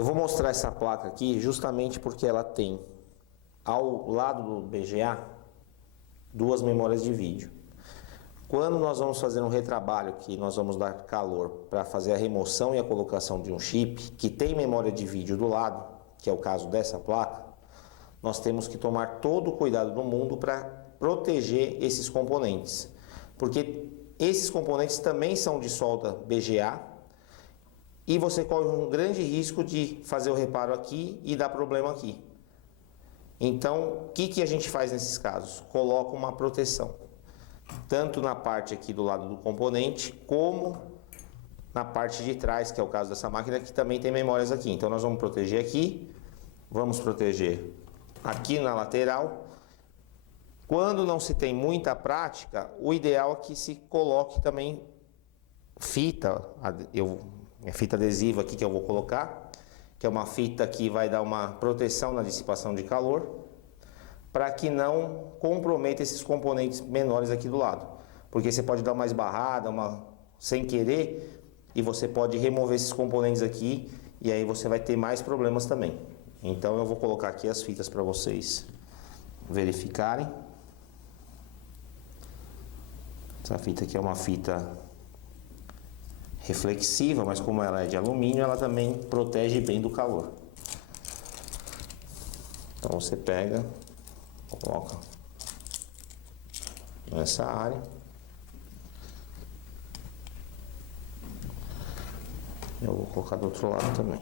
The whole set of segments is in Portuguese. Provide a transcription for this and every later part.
Eu vou mostrar essa placa aqui justamente porque ela tem ao lado do BGA duas memórias de vídeo. Quando nós vamos fazer um retrabalho, que nós vamos dar calor para fazer a remoção e a colocação de um chip que tem memória de vídeo do lado, que é o caso dessa placa, nós temos que tomar todo o cuidado do mundo para proteger esses componentes, porque esses componentes também são de solda BGA e você corre um grande risco de fazer o reparo aqui e dar problema aqui. Então, o que a gente faz nesses casos? Coloca uma proteção, tanto na parte aqui do lado do componente, como na parte de trás, que é o caso dessa máquina, que também tem memórias aqui. Então nós vamos proteger aqui, vamos proteger aqui na lateral. Quando não se tem muita prática, o ideal é que se coloque também fita, é fita adesiva aqui que eu vou colocar, que é uma fita que vai dar uma proteção na dissipação de calor, para que não comprometa esses componentes menores aqui do lado, porque você pode dar uma esbarrada, sem querer, e você pode remover esses componentes aqui, e aí você vai ter mais problemas também. Então eu vou colocar aqui as fitas para vocês verificarem. Essa fita aqui é uma fita reflexiva, mas como ela é de alumínio, ela também protege bem do calor. Então você pega, coloca nessa área. Eu vou colocar do outro lado também.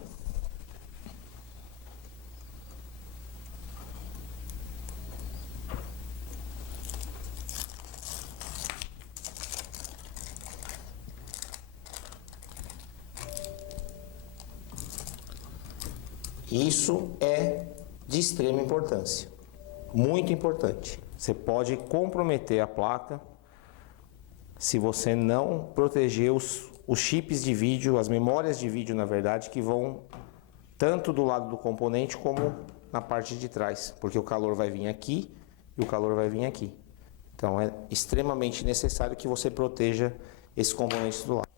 Isso é de extrema importância, muito importante. Você pode comprometer a placa se você não proteger os chips de vídeo, as memórias de vídeo, na verdade, que vão tanto do lado do componente como na parte de trás, porque o calor vai vir aqui e o calor vai vir aqui. Então é extremamente necessário que você proteja esses componentes do lado.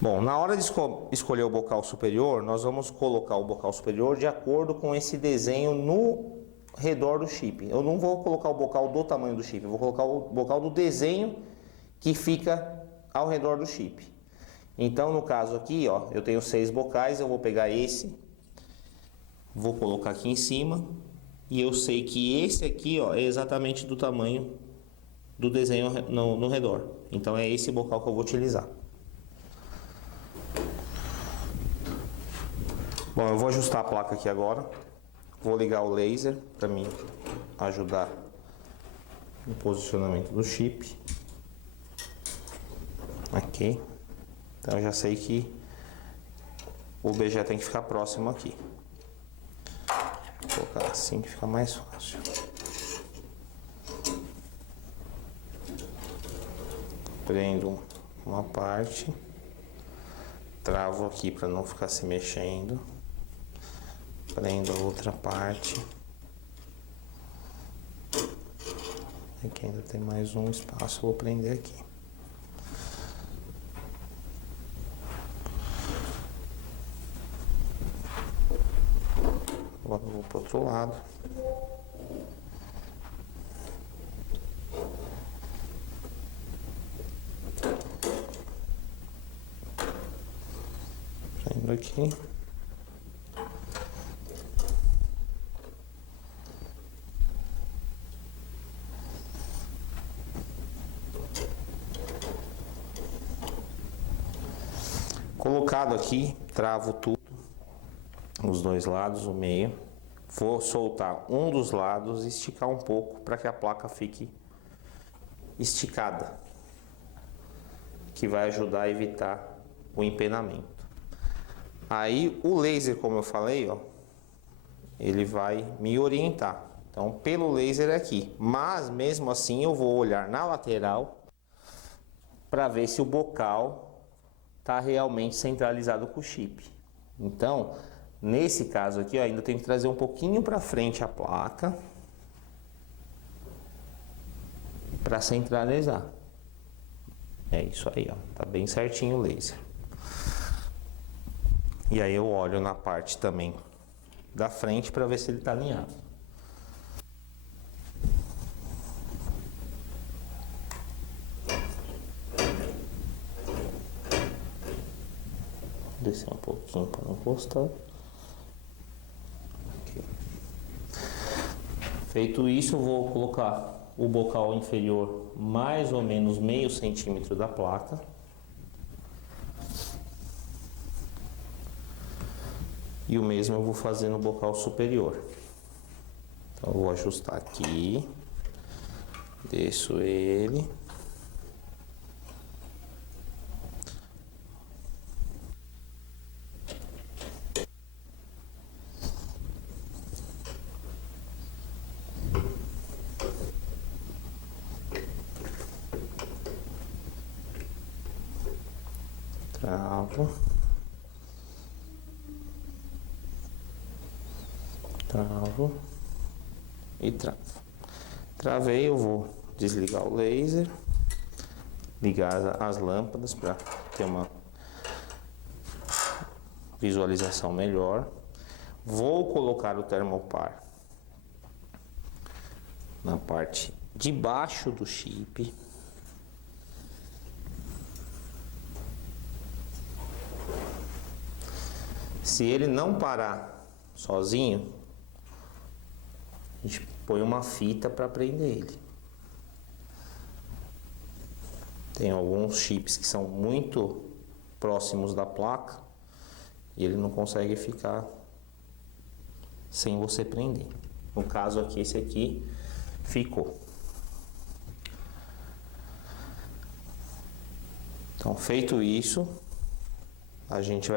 Bom, na hora de escolher o bocal superior, nós vamos colocar o bocal superior de acordo com esse desenho no redor do chip. Eu não vou colocar o bocal do tamanho do chip, eu vou colocar o bocal do desenho que fica ao redor do chip. Então, no caso aqui, ó, eu tenho 6 bocais, eu vou pegar esse, vou colocar aqui em cima, e eu sei que esse aqui, ó, é exatamente do tamanho do desenho no redor. Então é esse bocal que eu vou utilizar. Bom, eu vou ajustar a placa aqui agora. Vou ligar o laser para me ajudar no posicionamento do chip. Aqui. Então eu já sei que o BGA tem que ficar próximo aqui. Vou colocar assim que fica mais fácil. Prendo uma parte. Travo aqui para não ficar se mexendo. Prendo a outra parte. Aqui ainda tem mais um espaço, vou prender aqui. Agora eu vou para o outro lado. Prendo aqui. Colocado aqui, travo tudo, os dois lados, o meio. Vou soltar um dos lados e esticar um pouco para que a placa fique esticada, que vai ajudar a evitar o empenamento. Aí o laser, como eu falei, ó, ele vai me orientar. Então pelo laser é aqui, mas mesmo assim eu vou olhar na lateral para ver se o bocal está realmente centralizado com o chip. Então, nesse caso aqui, ó, ainda tem que trazer um pouquinho para frente a placa para centralizar. É isso aí, ó, tá bem certinho o laser. E aí eu olho na parte também da frente para ver se ele está alinhado. Descer um pouquinho para não encostar. Okay. Feito isso, eu vou colocar o bocal inferior mais ou menos meio centímetro da placa. E o mesmo eu vou fazer no bocal superior. Então eu vou ajustar aqui, desço ele. Travo. Travo e travo. Travei, eu vou desligar o laser, ligar as lâmpadas para ter uma visualização melhor. Vou colocar o termopar na parte de baixo do chip. Se ele não parar sozinho, a gente põe uma fita para prender ele. Tem alguns chips que são muito próximos da placa e ele não consegue ficar sem você prender. No caso aqui, esse aqui ficou. Então, feito isso, a gente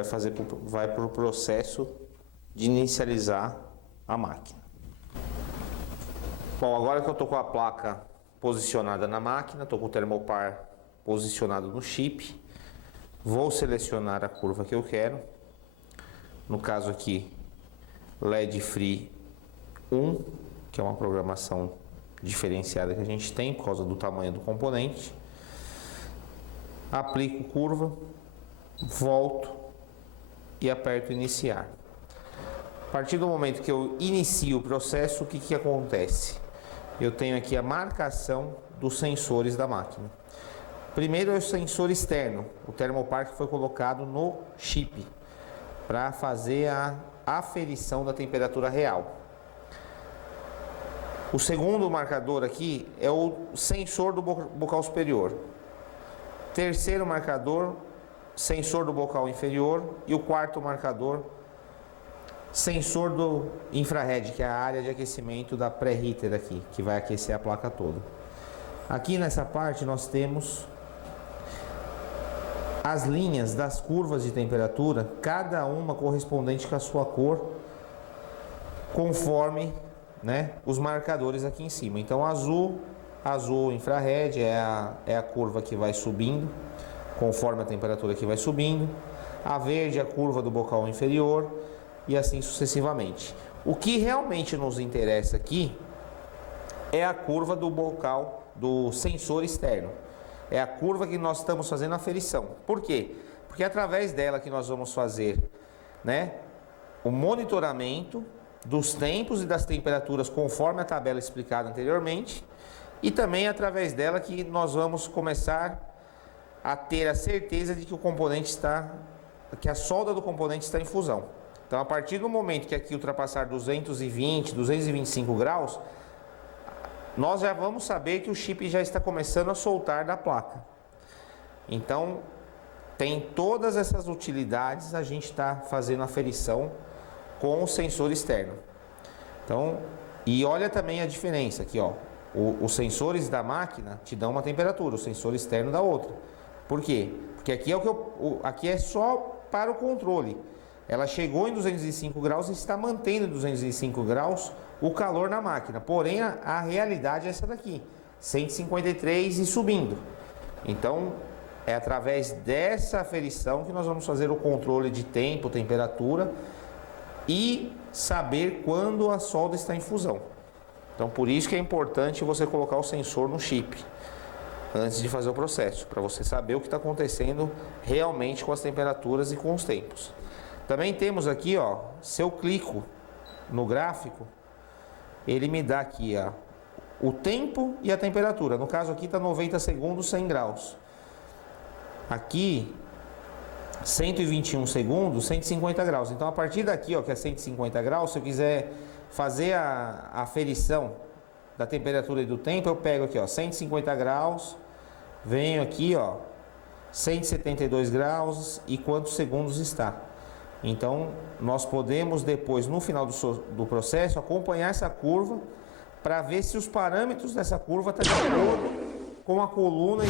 vai para o processo de inicializar a máquina. Bom, agora que eu estou com a placa posicionada na máquina, estou com o termopar posicionado no chip, vou selecionar a curva que eu quero. No caso aqui, LED Free 1, que é uma programação diferenciada que a gente tem por causa do tamanho do componente. Aplico curva, volto e aperto iniciar. A partir do momento que eu inicio o processo, o que acontece? Eu tenho aqui a marcação dos sensores da máquina. Primeiro é o sensor externo, o termopar que foi colocado no chip para fazer a aferição da temperatura real. O segundo marcador aqui é o sensor do bocal superior. Terceiro marcador, sensor do bocal inferior. E o quarto marcador, sensor do infrared, que é a área de aquecimento da pré-heater aqui, que vai aquecer a placa toda. Aqui nessa parte nós temos as linhas das curvas de temperatura, cada uma correspondente com a sua cor, conforme, né, os marcadores aqui em cima. Então azul infrared é a curva que vai subindo, conforme a temperatura que vai subindo. A verde é a curva do bocal inferior e assim sucessivamente. O que realmente nos interessa aqui é a curva do bocal do sensor externo. É a curva que nós estamos fazendo a aferição. Por quê? Porque é através dela que nós vamos fazer, né, o monitoramento dos tempos e das temperaturas conforme a tabela explicada anteriormente, e também através dela que nós vamos começar a ter a certeza de que o componente está, que a solda do componente está em fusão. Então, a partir do momento que aqui ultrapassar 220, 225 graus, nós já vamos saber que o chip já está começando a soltar da placa. Então, tem todas essas utilidades, a gente está fazendo a aferição com o sensor externo. Então, e olha também a diferença aqui, ó. Os sensores da máquina te dão uma temperatura, o sensor externo dá outra. Por quê? Porque aqui é aqui é só para o controle. Ela chegou em 205 graus e está mantendo em 205 graus o calor na máquina. Porém, a realidade é essa daqui, 153 e subindo. Então, é através dessa aferição que nós vamos fazer o controle de tempo, temperatura e saber quando a solda está em fusão. Então, por isso que é importante você colocar o sensor no chip antes de fazer o processo, para você saber o que está acontecendo realmente com as temperaturas e com os tempos. Também temos aqui, ó, se eu clico no gráfico, ele me dá aqui, ó, o tempo e a temperatura. No caso aqui está 90 segundos, 100 graus. Aqui, 121 segundos, 150 graus. Então, a partir daqui, ó, que é 150 graus, se eu quiser fazer a aferição da temperatura e do tempo, eu pego aqui, ó, 150 graus, venho aqui, ó, 172 graus e quantos segundos está. Então, nós podemos depois, no final do processo, acompanhar essa curva para ver se os parâmetros dessa curva estão de acordo com a coluna,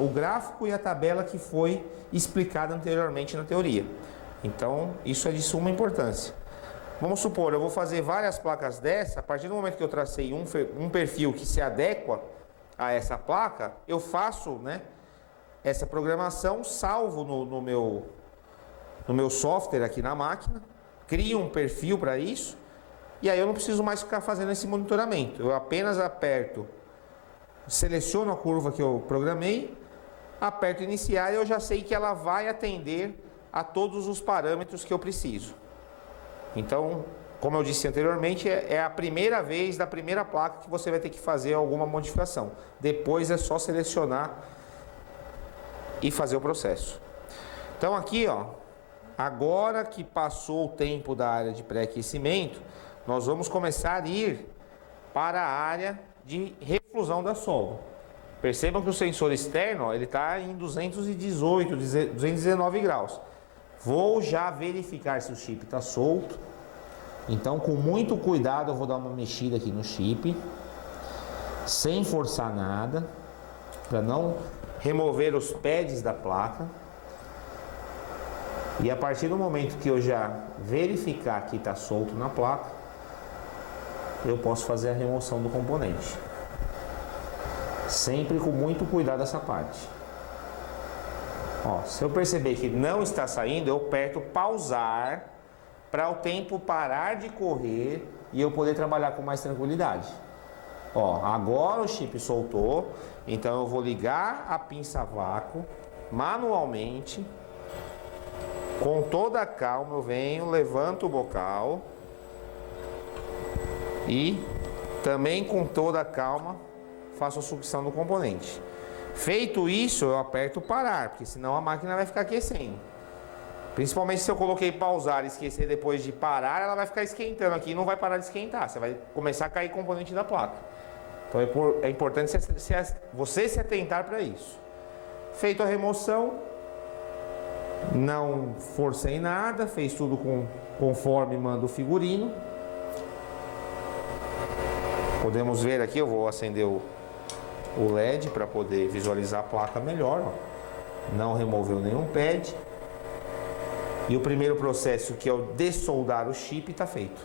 o gráfico e a tabela que foi explicada anteriormente na teoria. Então, isso é de suma importância. Vamos supor, eu vou fazer várias placas dessa, a partir do momento que eu tracei um perfil que se adequa a essa placa, eu faço, né, essa programação, salvo no meu software aqui na máquina, crio um perfil para isso, e aí eu não preciso mais ficar fazendo esse monitoramento. Eu apenas aperto, seleciono a curva que eu programei, aperto iniciar e eu já sei que ela vai atender a todos os parâmetros que eu preciso. Então, como eu disse anteriormente, é a primeira vez da primeira placa que você vai ter que fazer alguma modificação. Depois é só selecionar e fazer o processo. Então aqui, ó, agora que passou o tempo da área de pré-aquecimento, nós vamos começar a ir para a área de refusão da solda. Percebam que o sensor externo, ó, ele está em 218, 219 graus. Vou já verificar se o chip está solto. Então, com muito cuidado, eu vou dar uma mexida aqui no chip, sem forçar nada, para não remover os pads da placa. E a partir do momento que eu já verificar que está solto na placa, eu posso fazer a remoção do componente. Sempre com muito cuidado essa parte. Ó, se eu perceber que não está saindo, eu aperto pausar para o tempo parar de correr e eu poder trabalhar com mais tranquilidade. Ó, agora o chip soltou, então eu vou ligar a pinça a vácuo manualmente. Com toda a calma eu venho, levanto o bocal e também com toda a calma faço a sucção do componente. Feito isso, eu aperto parar, porque senão a máquina vai ficar aquecendo. Principalmente se eu coloquei pausar e esquecer depois de parar, ela vai ficar esquentando aqui e não vai parar de esquentar. Você vai começar a cair componente da placa. Então é importante você se atentar para isso. Feito a remoção, não forcei nada, fez tudo conforme manda o figurino. Podemos ver aqui, eu vou acender o LED para poder visualizar a placa melhor. Ó. Não removeu nenhum pad. E o primeiro processo, que é o dessoldar o chip, está feito.